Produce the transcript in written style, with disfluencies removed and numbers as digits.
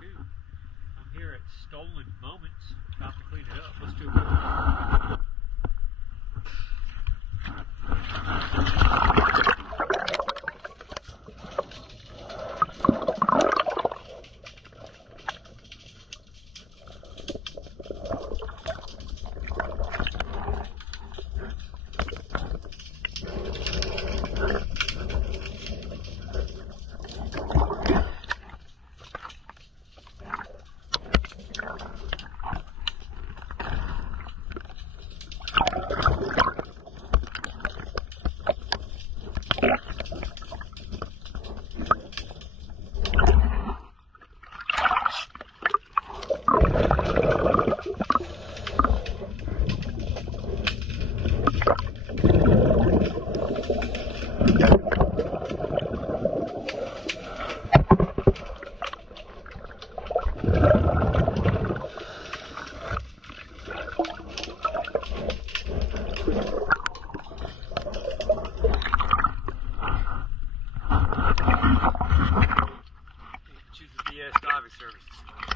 too. I'm here at Stolen Moments, about to clean it up. Let's do it. Choose the BS diving services.